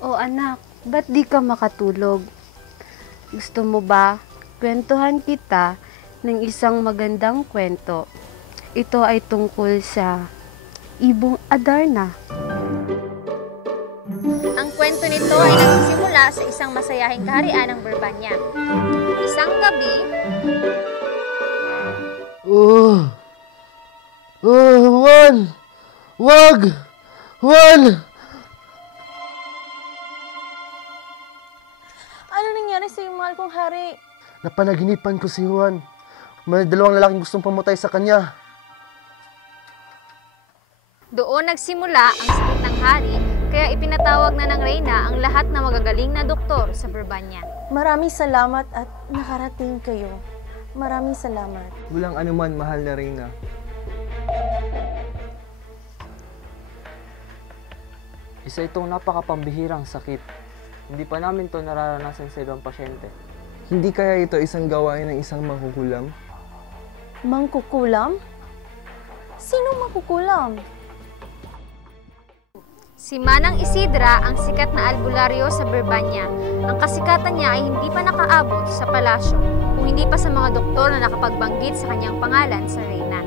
O anak, ba't di ka makatulog? Gusto mo ba kwentuhan kita ng isang magandang kwento? Ito ay tungkol sa Ibong Adarna. Ang kwento nito ay nagsisimula sa isang masayahing kaharian ng Burbanya. Isang gabi, Juan! Wag! Juan! Ano nangyari sa iyo, mahal kong hari? Napanaginipan ko si Juan. May dalawang lalaking gustong pamatay sa kanya. doon nagsimula ang sakit ng hari, kaya ipinatawag na ng reyna ang lahat na magagaling na doktor sa Burbanya. Maraming salamat at nakarating kayo. Maraming salamat. Walang anuman, mahal na reyna. Isa itong napakapambihirang sakit. Hindi pa namin ito nararanasan sa ibang pasyente. Hindi kaya ito isang gawain ng isang mangkukulam? Mangkukulam? Sino mangkukulam? Si Manang Isidra ang sikat na albularyo sa Burbanya. Ang kasikatan niya ay hindi pa nakaabot sa palasyo kung hindi pa sa mga doktor na nakapagbanggit sa kanyang pangalan sa reyna.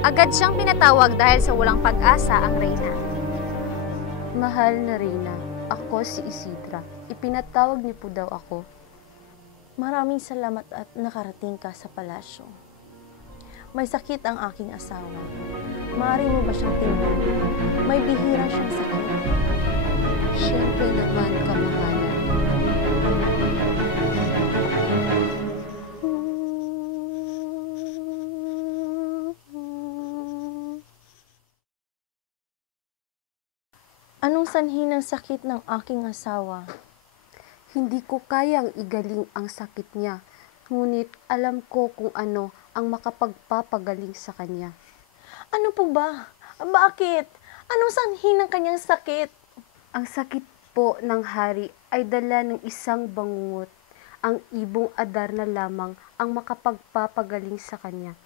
Agad siyang pinatawag dahil sa walang pag-asa ang reyna. Mahal na Reyna, ako si Isidra. Ipinatawag niyo po daw ako. Maraming salamat at nakarating ka sa palasyo. May sakit ang aking asawa. Maaari mo ba siyang tingnan? May bihira siyang sakit. Siyempre naman, kamahalan. Anong sanhi ng sakit ng aking asawa? Hindi ko kayang igaling ang sakit niya, ngunit alam ko kung ano ang makapagpapagaling sa kanya. Ano po ba? Bakit? Anong sanhi ng kanyang sakit? Ang sakit po ng hari ay dala ng isang bangungot. Ang Ibong Adarna lamang ang makapagpapagaling sa kanya.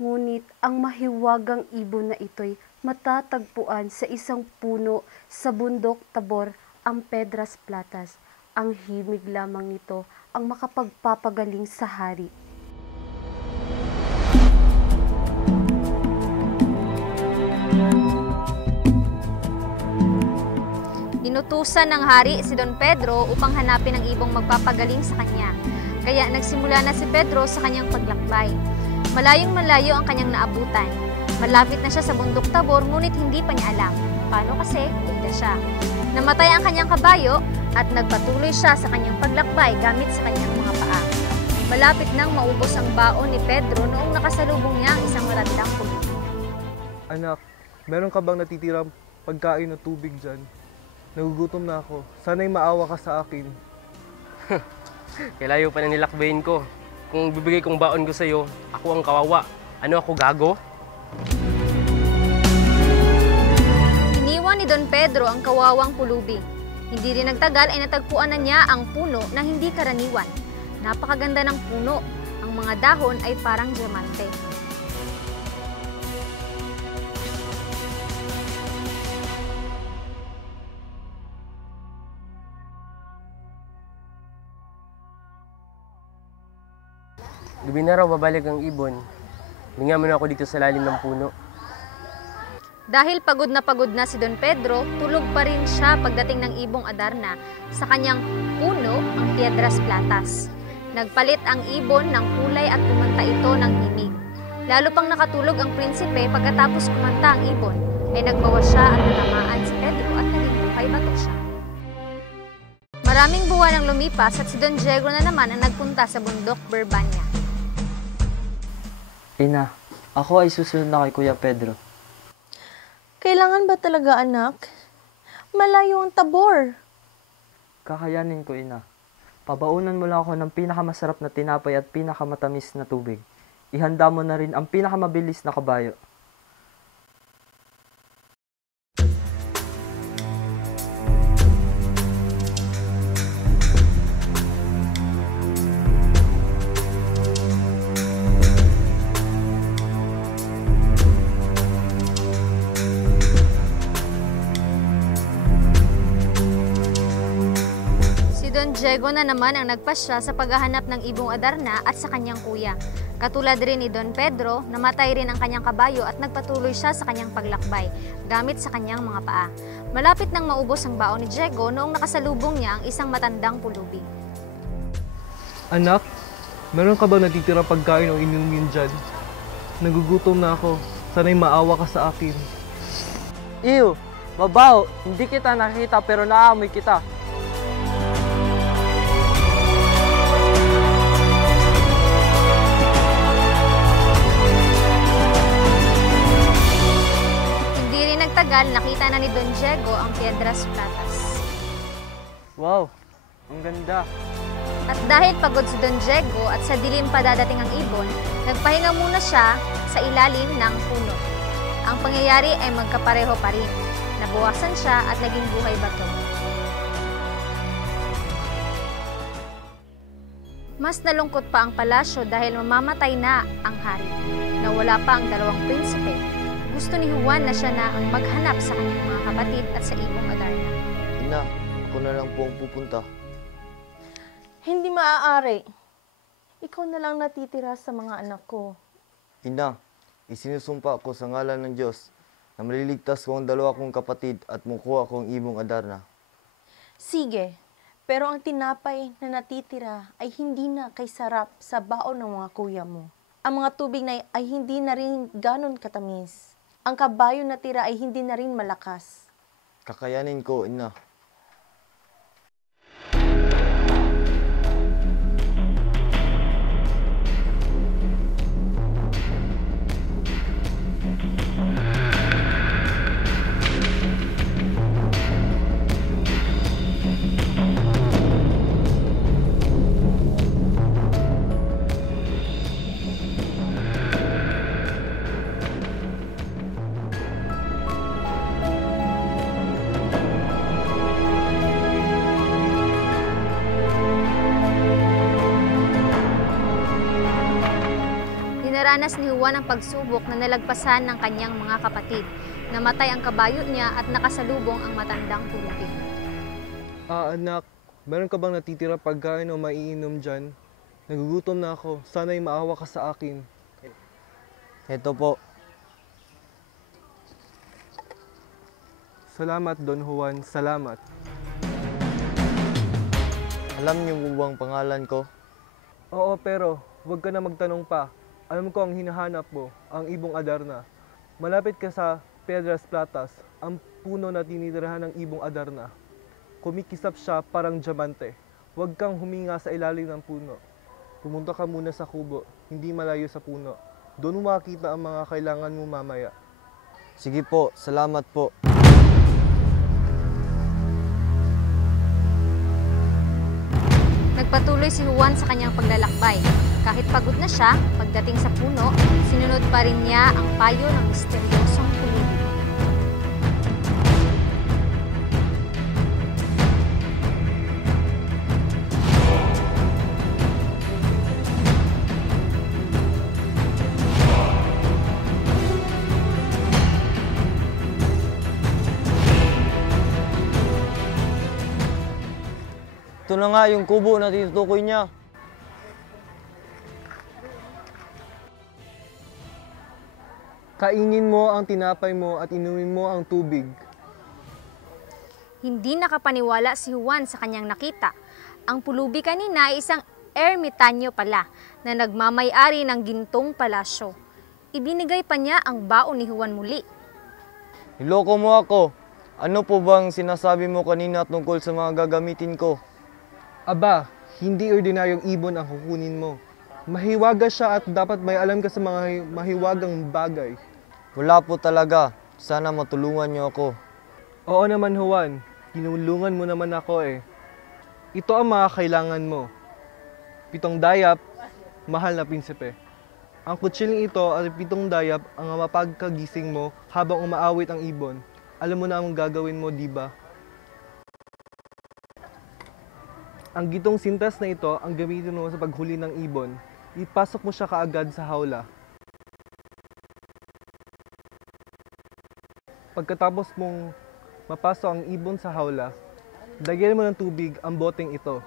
Ngunit ang mahiwagang ibon na ito'y matatagpuan sa isang puno sa bundok Tabor, ang Pedras Platas. Ang himig lamang nito ang makapagpapagaling sa hari. Inutusan ng hari si Don Pedro upang hanapin ang ibong magpapagaling sa kanya. Kaya nagsimula na si Pedro sa kanyang paglakbay. Malayong-malayo ang kanyang naabutan. Malapit na siya sa bundok Tabor, ngunit hindi pa niya alam. Paano kasi? Tunda siya. Namatay ang kanyang kabayo at nagpatuloy siya sa kanyang paglakbay gamit sa kanyang mga paa. Malapit nang maubos ang baon ni Pedro noong nakasalubong niya ang isang matandang puno. Anak, meron ka bang natitirang pagkain o tubig dyan? Nagugutom na ako. Sana'y maawa ka sa akin. Kailayo pa na nilakbayin ko. Kung bibigay kong baon ko sa'yo, ako ang kawawa. Ano ako, gago? Iniwan ni Don Pedro ang kawawang pulubi. Hindi rin nagtagal ay natagpuan na niya ang puno na hindi karaniwan. Napakaganda ng puno. Ang mga dahon ay parang diamante. Gabi na raw babalik ang ibon. Linga mo na ako dito sa lalim ng puno. Dahil pagod na si Don Pedro, tulog pa rin siya pagdating ng Ibong Adarna sa kanyang puno, ang Piedras Platas. Nagpalit ang ibon ng kulay at kumanta ito ng himig. Lalo pang nakatulog ang prinsipe pagkatapos kumanta ang ibon, ay nagbawas siya at natamaan si Pedro at naging buhay bato siya. Maraming buwan ang lumipas at si Don Diego na naman ang nagpunta sa bundok Burbanya. Ina, ako ay susunod na kay Kuya Pedro. Kailangan ba talaga, anak? Malayo ang Tabor. Kakayanin ko, Ina. Pabaunan mo lang ako ng pinakamasarap na tinapay at pinakamatamis na tubig. Ihanda mo na rin ang pinakamabilis na kabayo. Don Diego na naman ang nagpasya sa paghahanap ng ibong Adarna at sa kanyang kuya. Katulad rin ni Don Pedro, namatay rin ang kanyang kabayo at nagpatuloy siya sa kanyang paglakbay, gamit sa kanyang mga paa. Malapit nang maubos ang baon ni Diego noong nakasalubong niya ang isang matandang pulubi. Anak, meron ka ba natitira pagkain o inumin dyan? Nagugutom na ako. Sana'y maawa ka sa akin. Iyo, mabaho. Hindi kita nakita pero naamoy kita. Hindi rin nagtagal, nakita na ni Don Diego ang Piedras Platas. Wow, ang ganda. At dahil pagod si Don Diego at sa dilim pa dadating ang ibon, nagpahinga muna siya sa ilalim ng puno. Ang pangyayari ay magkapareho pa rin. Nabuwasan siya at naging buhay bato. Mas nalungkot pa ang palasyo dahil mamamatay na ang hari. Nawala pa ang dalawang prinsipe. Gusto ni Juan na siya na ang maghanap sa kanyang mga kapatid at sa ibong Adarna. Ina, ako na lang po ang pupunta. Hindi maaari. Ikaw na lang natitira sa mga anak ko. Ina, isinusumpa ko sa ngalan ng Diyos na maliligtas ko ang dalawa kong kapatid at mukuha ko ang ibong Adarna. Sige, pero ang tinapay na natitira ay hindi na kay sarap sa baon ng mga kuya mo. Ang mga tubig na ay hindi na rin ganon katamis. Ang kabayo na tira ay hindi na rin malakas. Kakayanin ko, Ina. Dinaranas ni Juan ang pagsubok na nalagpasan ng kanyang mga kapatid. Namatay ang kabayo niya at nakasalubong ang matandang pulubi. Anak, meron ka bang natitira pagkain o maiinom dyan? Nagugutom na ako. Sana'y maawa ka sa akin. Heto po. Salamat, Don Juan. Salamat. Alam niyo po bang pangalan ko? Oo, pero huwag ka na magtanong pa. Alam ko ang hinahanap mo, ang ibong Adarna. Malapit ka sa Piedras Platas, ang puno na tinitirahan ng ibong Adarna. Kumikisap siya parang diamante. Huwag kang huminga sa ilalim ng puno. Pumunta ka muna sa kubo, hindi malayo sa puno. Doon mo makita ang mga kailangan mo mamaya. Sige po, salamat po. Nagpatuloy si Juan sa kanyang paglalakbay. Kahit pagod na siya, pagdating sa puno, sinunod pa rin niya ang payo ng misteryosong pulubi. Ito na nga yung kubo na tinutukoy niya. Kainin mo ang tinapay mo at inumin mo ang tubig. Hindi nakapaniwala si Juan sa kanyang nakita. Ang pulubi kanina ay isang ermitanyo pala na nagmamay-ari ng gintong palasyo. Ibinigay pa niya ang baon ni Juan muli. Niloko mo ako. Ano po bang sinasabi mo kanina tungkol sa mga gagamitin ko? Aba, hindi ordinaryong ibon ang kukunin mo. Mahiwaga siya at dapat may alam ka sa mga mahiwagang bagay. Wala po talaga. Sana matulungan niyo ako. Oo naman, Juan. Tinulungan mo naman ako eh. Ito ang mga kailangan mo. 7 dayap, mahal na prinsipe. Ang kutsiling ito at 7 dayap ang mapagkagising mo habang umaawit ang ibon. Alam mo na ang gagawin mo, di ba? Ang gitong sintas na ito ang gamitin mo sa paghuli ng ibon. Ipasok mo siya kaagad sa hawla. Pagkatapos mong mapasok ang ibon sa hawla, lagyan mo ng tubig ang boteng ito.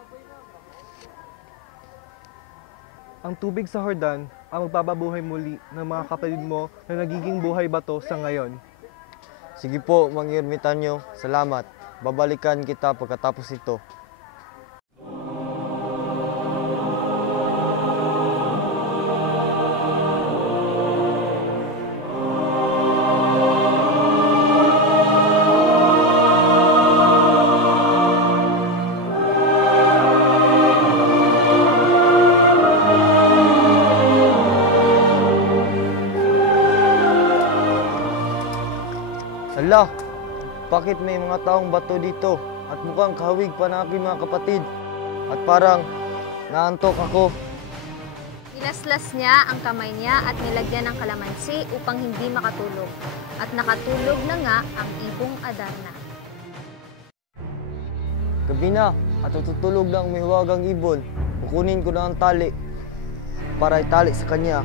Ang tubig sa Jordan ang magpapabuhay muli ng mga kapatid mo na nagiging buhay bato sa ngayon. Sige po, Mang Ermitanyo, salamat. Babalikan kita pagkatapos ito. Ala, bakit may mga taong bato dito at mukhang kahawig pa ng aking mga kapatid at parang naantok ako. Ilaslas niya ang kamay niya at nilagyan ng kalamansi upang hindi makatulog. At nakatulog na nga ang ibong Adarna. Gabi na at tutulog na ang may huwagang ibon. Kukunin ko na ang tali para itali sa kanya.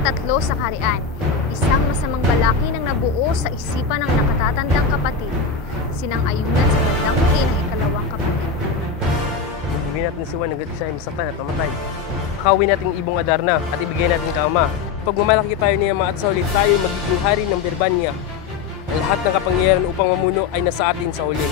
Tatlo sa kaharian, isang masamang balaki ng nabuo sa isipan ng nakatatandang kapatid, sinang-ayunan sa pagdakuin ng ikalawang kapatid. Ibigay natin si Juan hanggat siya ay masaktan at mamatay. Kakawin natin ang ibong Adarna at ibigay natin ka Ama. Pag mamalaki tayo ni Ama at sa huli tayo magiging hari ng Birbania. Ang lahat ng kapangyarihan upang mamuno ay nasa atin sa huli.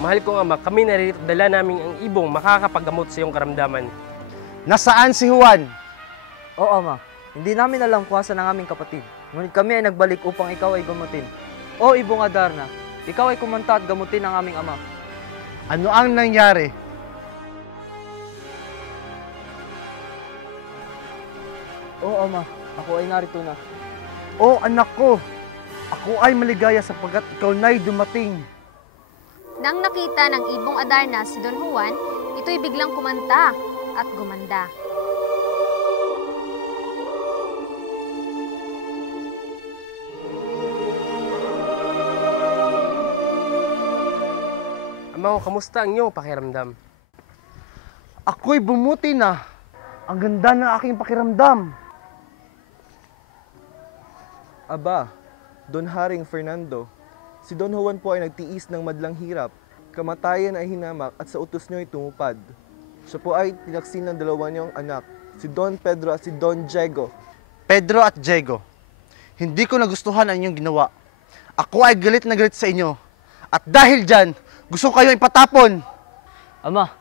Mahal kong Ama, kami narito dala namin ang ibong makakapaggamot sa iyong karamdaman. Nasaan si Juan? Oo, Ama. Hindi namin alam kung asan ang aming kapatid. Ngunit kami ay nagbalik upang ikaw ay gamutin. O ibong Adarna, ikaw ay kumanta at gamutin ang aming ama. Ano ang nangyari? Oo, Ama. Ako ay narito na. O anak ko, ako ay maligaya sapagkat ikaw na'y dumating. Nang nakita ng ibong Adarna si Don Juan, ito'y biglang kumanta at gumanda. Ama ko, kamusta ang iyong pakiramdam? Ako'y bumuti na. Ang ganda ng aking pakiramdam. Aba, Don Haring Fernando, si Don Juan po ay nagtiis ng madlang hirap, kamatayan ay hinamak at sa utos niyo ay tumupad. Siya po ay tinaksil ng dalawa niyong anak, si Don Pedro at si Don Diego. Pedro at Diego, hindi ko nagustuhan ang inyong ginawa. Ako ay galit na galit sa inyo. At dahil dyan, gusto kayo ipatapon. Ama,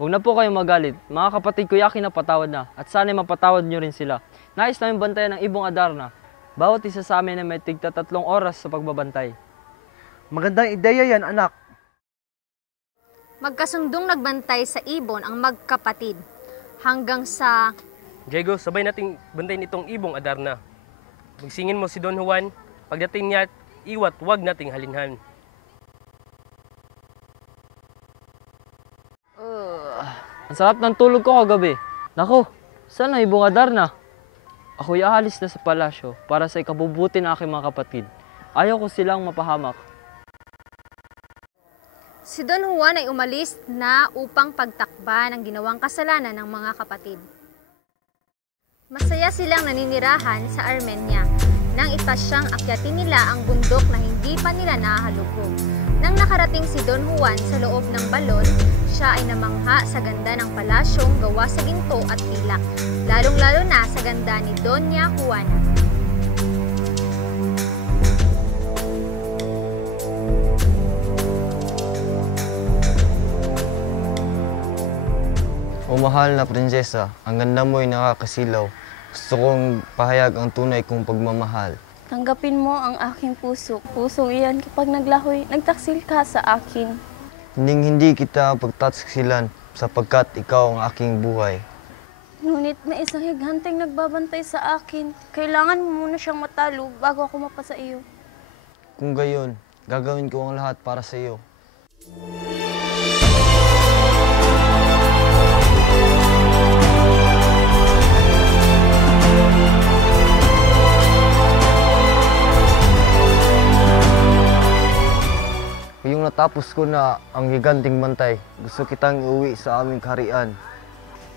huwag na po kayong magalit. Mga kapatid ko yakin na patawad na at sana'y mapatawad niyo rin sila. Nais namin bantayan ng ibong Adarna. Bawat isa sa amin ay may tigta 3 oras sa pagbabantay. Magandang ideya yan, anak. Magkasundong nagbantay sa ibon ang magkapatid hanggang sa... Diego, sabay nating bantayin itong ibong Adarna. Magsingin mo si Don Juan, pagdating niya, iwat, huwag nating halinhan. Ang sarap ng tulog ko kagabi. Naku, saan ang ibong Adarna? Ako'y aalis na sa palasyo para sa ikabubuti ng aking mga kapatid. Ayaw ko silang mapahamak. Si Don Juan ay umalis na upang pagtakba ng ginawang kasalanan ng mga kapatid. Masaya silang naninirahan sa Armenia nang ipasyang akyatin nila ang bundok na hindi pa nila nahahalugog. Nang nakarating si Don Juan sa loob ng balon, siya ay namangha sa ganda ng palasyong gawa sa ginto at pilak, lalong-lalo na sa ganda ni Doña Juana. O mahal na prinsesa, ang ganda mo'y nakakasilaw. Gusto kong pahayag ang tunay kong pagmamahal. Tanggapin mo ang aking puso. Pusong iyan kapag naglahoy, nagtaksil ka sa akin. Hindi kita pagtatsilan sapagkat ikaw ang aking buhay. Ngunit may isang higanteng nagbabantay sa akin. Kailangan mo muna siyang matalo bago ako mapasa iyo. Kung gayon, gagawin ko ang lahat para sa iyo. Ngayong natapos ko na ang higanting bantay, gusto kitang iuwi sa aming kaharian.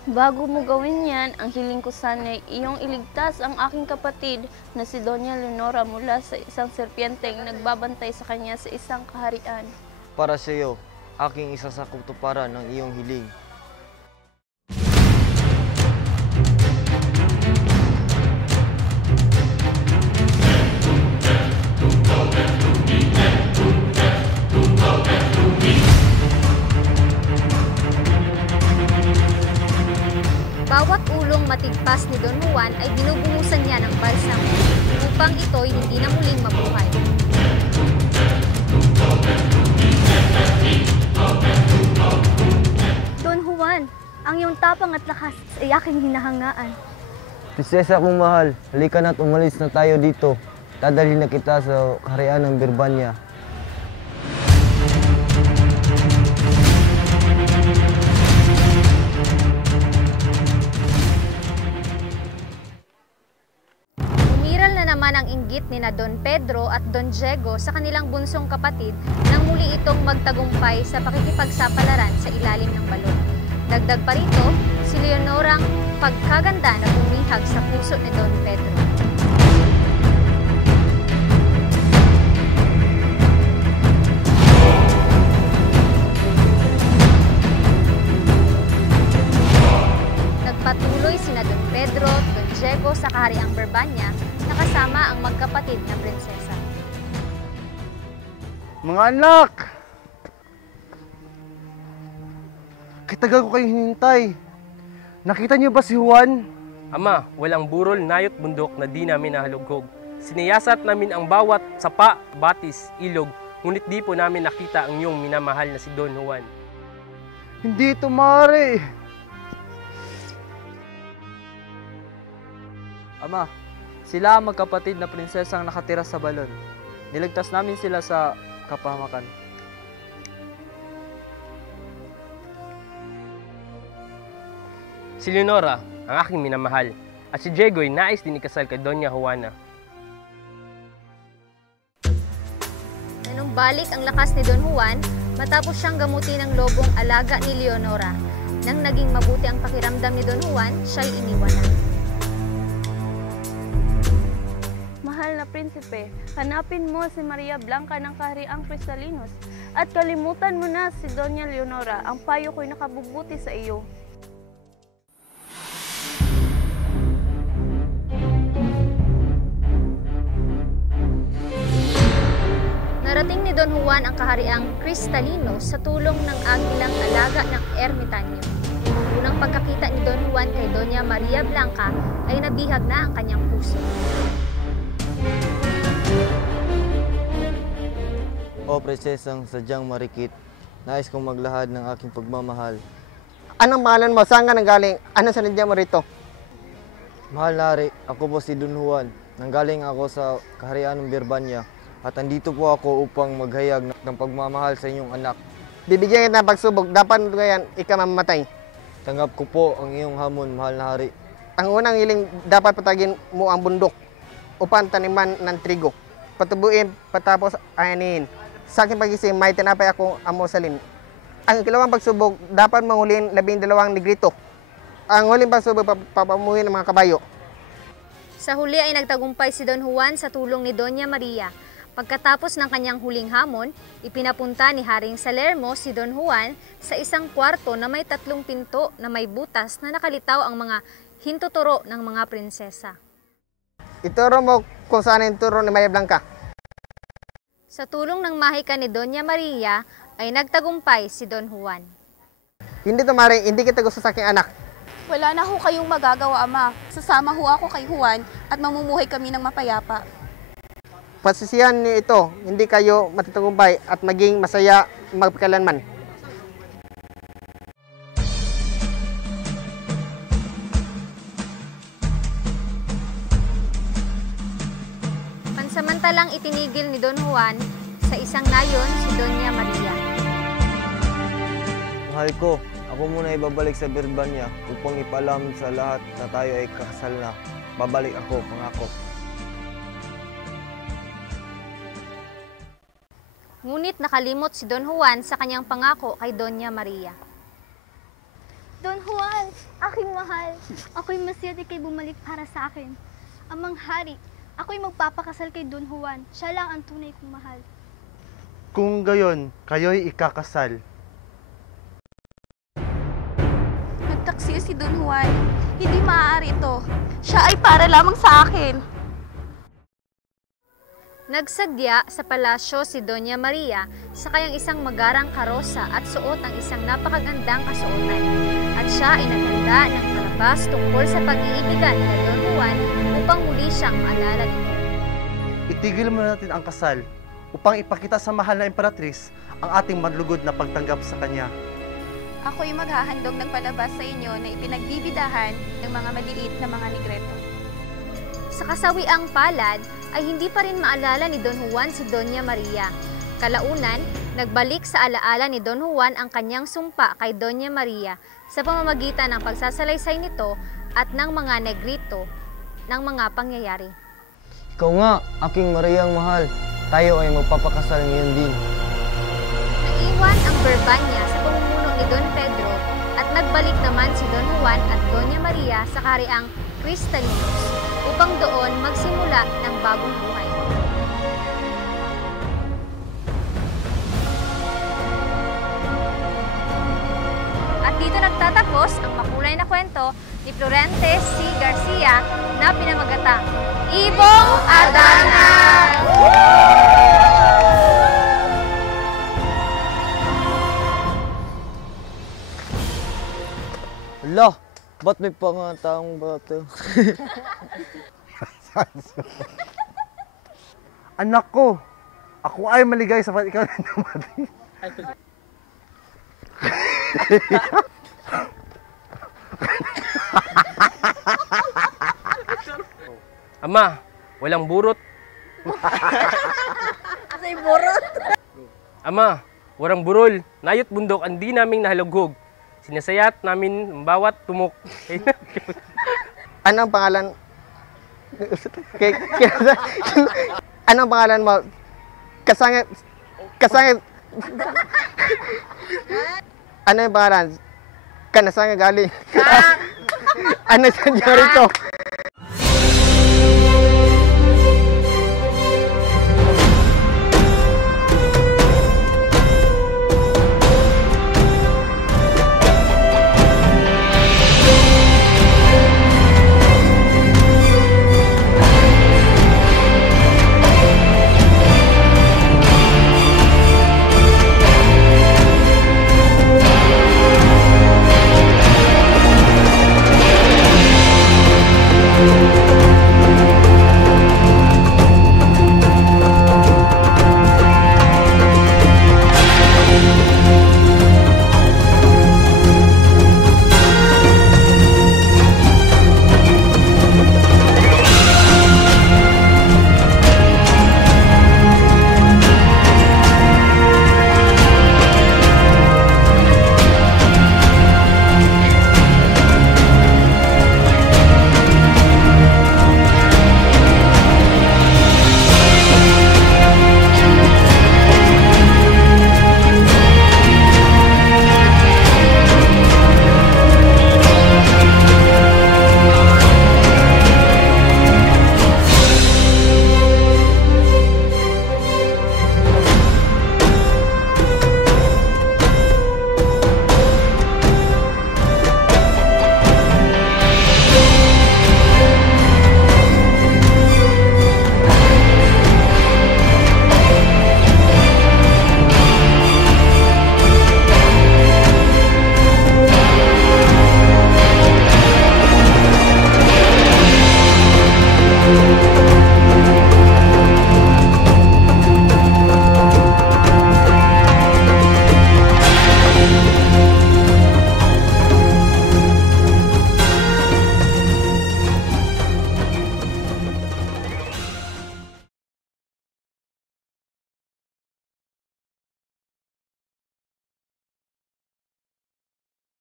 Bago mo gawin yan, ang hiling ko sana'y iyong iligtas ang aking kapatid na si Doña Leonora mula sa isang serpienteng nagbabantay sa kanya sa isang kaharian. Para sa iyo, aking isasakutuparan ng iyong hiling. Bawat ulong matigpas ni Don Juan ay binubuhusan niya ng balsamo upang ito'y hindi na muling mabuhay. Don Juan, ang iyong tapang at lakas ay aking hinahangaan. Prinsesa kong mahal, halika na't umalis na tayo dito. Dadalhin na kita sa kaharian ng Birbania. Umiral na naman ang inggit ni na Don Pedro at Don Diego sa kanilang bunsong kapatid nang muli itong magtagumpay sa pakikipagsapalaran sa ilalim ng balon. Dagdag pa rito, si Leonorang pagkaganda na bumihag sa puso ni Don Pedro. Nagpatuloy sina Don Pedro at Don Diego sa kahariang Birbania na kasama ang magkapatid na prinsesa. Mga anak! Kitagal ko kayong hinintay. Nakita niyo ba si Juan? Ama, walang burol, nayot, bundok na di namin nahalugog. Siniyasat namin ang bawat sapa, batis, ilog, ngunit di po namin nakita ang iyong minamahal na si Don Juan. Hindi ito maaari. Ama, sila ang magkapatid na prinsesang nakatira sa balon. Niligtas namin sila sa kapahamakan. Si Leonora, ang aking minamahal, at si Diego ay nais din ikasal kay Doña Juana. Nanumbalik ang lakas ni Don Juan matapos siyang gamutin ng lobong alaga ni Leonora. Nang naging mabuti ang pakiramdam ni Don Juan, siya'y iniwanan. Mahal na prinsipe, hanapin mo si Maria Blanca ng kahariang Cristalinos at kalimutan mo na si Doña Leonora. Ang payo ko'y nakabubuti sa iyo. Narating ni Don Juan ang kahariang Cristalino sa tulong ng agilang alaga ng ermitanyo. Unang pagkakita ni Don Juan kay Doña Maria Blanca ay nabihag na ang kanyang puso. O prinsesang sadyang marikit, nais kong maglahad ng aking pagmamahal. Anong pangalan mo? Saan ka nanggaling? Ano sanadya mo rito? Mahal na hari, ako po si Don Juan. Nanggaling ako sa kaharian ng Birbania. At andito po ako upang maghayag ng pagmamahal sa inyong anak. Bibigyan kita ng pagsubok. Dapat ngayon, ikaw mamamatay. Tanggap ko po ang iyong hamon, mahal na hari. Ang unang hiling, dapat patagin mo ang bundok upang taniman ng trigo. Patubuin, patapos ayanihin. Sa aking pagising, may tinapay akong amosalin. Ang ikalawang pagsubok, dapat manghulin 12 negrito. Ang huling pagsubok, papamuhin ng mga kabayo. Sa huli ay nagtagumpay si Don Juan sa tulong ni Doña Maria. Pagkatapos ng kanyang huling hamon, ipinapunta ni Haring Salermo si Don Juan sa isang kwarto na may 3 pinto na may butas na nakalitaw ang mga hintuturo ng mga prinsesa. Ituro mo kung saan yung turo ni Maya Blanca. Sa tulong ng mahika ni Doña Maria ay nagtagumpay si Don Juan. Hindi to Mari, hindi kita gusto sa aking anak. Wala na ho kayong magagawa, Ama. Sasama ho ako kay Juan at mamumuhay kami ng mapayapa. Pasisihan niyo ito, hindi kayo matatagumpay at maging masaya magpakailanman. Pansamantalang itinigil ni Don Juan sa isang nayon si Doña Maria. Mahal ko, ako muna ibabalik sa Birbanya upang ipalam sa lahat na tayo ay kakasal na. Babalik ako, pangako. Ngunit nakalimot si Don Juan sa kanyang pangako kay Doña Maria. Don Juan, aking mahal, ako'y masaya di kay bumalik para sa akin. Amang hari, ako'y magpapakasal kay Don Juan. Siya lang ang tunay kong mahal. Kung gayon, kayo'y ikakasal. Nagtaksi si Don Juan. Hindi maaari ito. Siya ay para lamang sa akin. Nagsadya sa palasyo si Doña Maria sa kayang isang magarang karosa at suot ang isang napakagandang kasuotan. At siya ay naghanda ng palabas tungkol sa pag-iibigan ni Don Juan upang muli siyang maalala nito. Itigil muna natin ang kasal upang ipakita sa mahal na imperatrice ang ating manlugod na pagtanggap sa kanya. Ako'y maghahandog ng palabas sa inyo na ipinagbibidahan ng mga maliit na mga negreto. Sa kasawiang palad ay hindi pa rin maalala ni Don Juan si Doña Maria. Kalaunan, nagbalik sa alaala ni Don Juan ang kanyang sumpa kay Doña Maria sa pamamagitan ng pagsasalaysay nito at ng mga negrito ng mga pangyayari. Ikaw nga, aking Mariang mahal. Tayo ay magpapakasal ngayon din. Naiwan ang Birbanya sa pamumuno ni Don Pedro at nagbalik naman si Don Juan at Doña Maria sa kahariang Cristalinos upang doon magsimula ng bagong buhay. At dito nagtatapos ang makulay na kwento ni Florentes C. Garcia na pinamagatang Ibong Adarna! Hala, ba't may pangataong bata? Anak ko, ako ay maligay sa ikaw na namatay. Ama, walang burot. Asay burot. Ama, walang burol. Nayot bundok ang di naming nahalughog. Sinasayat namin ang bawat tumok. Ano ang pangalan? Ano ang pangalan mo? Kasangit. Ano yung pangalan? Kanasangit galing. Ano sa Jericho?